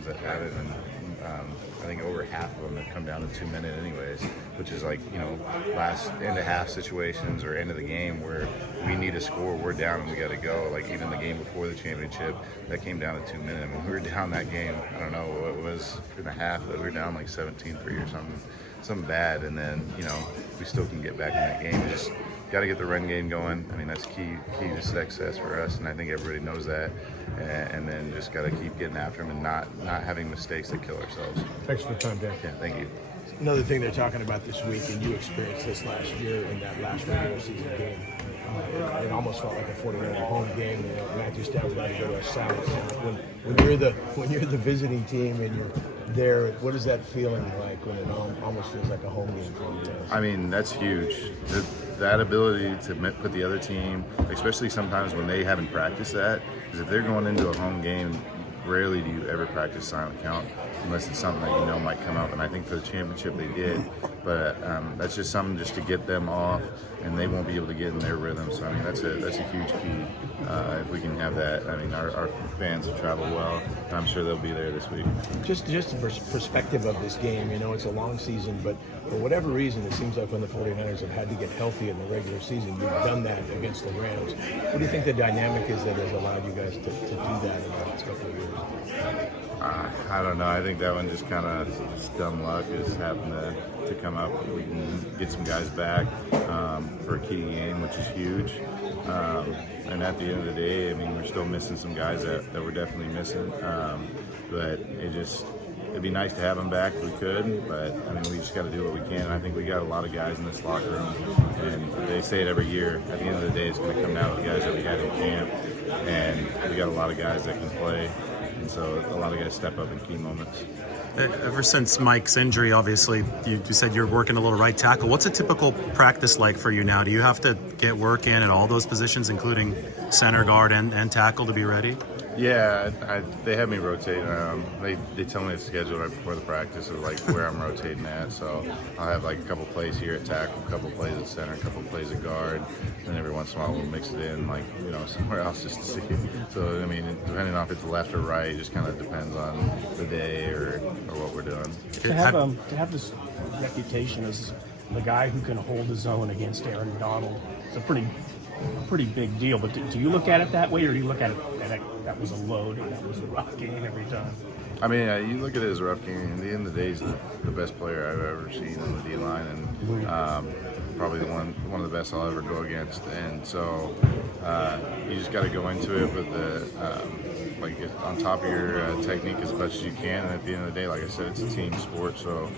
ones that have it, and I think over half of them have come down to 2 minute anyways, which is like, last end of half situations or end of the game where we need a score, we're down and we got to go. Like even the game before the championship, that came down to 2 minutes. I mean, we were down that game, I don't know what it was in the half, but we were down like 17-3 or something bad, and then we still can get back in that game. Just got to get the run game going. I mean, that's key to success for us, and I think everybody knows that. And then just got to keep getting after them and not having mistakes that kill ourselves. Thanks for the time, Dan. Yeah, thank you. Another thing they're talking about this week, and you experienced this last year in that last regular season game, it almost felt like a 49er home game. Matthew Stafford had to go to a silent count. When you're the visiting team and you're there, what is that feeling like when it almost feels like a home game for you guys? I mean, that's huge. That ability to put the other team, especially sometimes when they haven't practiced that, is if they're going into a home game, rarely do you ever practice silent count unless it's something that might come up. And I think for the championship they did, but that's just something just to get them off, and they won't be able to get in their rhythm. So I mean, that's a huge key if we can have that. I mean, our fans have traveled well, and I'm sure they'll be there this week. Just the perspective of this game, it's a long season, but for whatever reason, it seems like when the 49ers have had to get healthy in the regular season, you've done that against the Rams. What do you think the dynamic is that has allowed you guys to do that in the last couple of years? I don't know. I think that one just kind of dumb luck is happened to come up. We can get some guys back for a key game, which is huge. And at the end of the day, I mean, we're still missing some guys that we're definitely missing. But it'd be nice to have them back if we could. But I mean, we just got to do what we can. And I think we got a lot of guys in this locker room, and they say it every year. At the end of the day, it's going to come down to the guys that we had in camp, and we got a lot of guys that can play. And so a lot of guys step up in key moments. Ever since Mike's injury, obviously, you said you're working a little right tackle. What's a typical practice like for you now? Do you have to get work in at all those positions, including center, guard, and tackle, to be ready? Yeah, they have me rotate. They tell me the schedule right before the practice of like where I'm rotating at. So I'll have like a couple plays here at tackle, a couple plays at center, a couple plays at guard, and every once in a while we'll mix it in like somewhere else just to see. So I mean, depending on if it's left or right, it just kind of depends on the day or what we're doing. To have this reputation as the guy who can hold his own against Aaron Donald, it's a pretty big deal. But do you look at it that way, or do you look at it that was a load and that was a rough game every time? I mean, you look at it as a rough game. At the end of the day, he's the best player I've ever seen on the D-line, and probably one of the best I'll ever go against. And so you just got to go into it with on top of your technique as much as you can. And at the end of the day, like I said, it's a team sport. So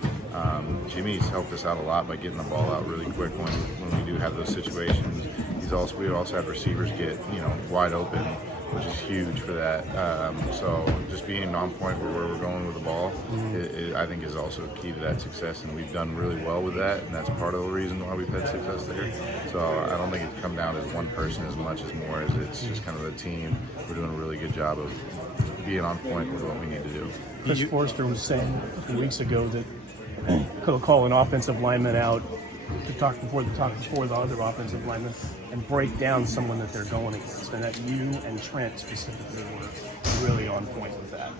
Jimmy's helped us out a lot by getting the ball out really quick when we do have those situations. We also have receivers get wide open, which is huge for that. So just being on point where we're going with the ball, I think is also key to that success, and we've done really well with that, and that's part of the reason why we've had success there. So I don't think it's come down as one person as much as more as it's just kind of the team. We're doing a really good job of being on point with what we need to do. Chris Forrester was saying a few weeks ago that he'll call an offensive lineman out to talk before the other offensive linemen and break down someone that they're going against, and that you and Trent specifically were really on point with that.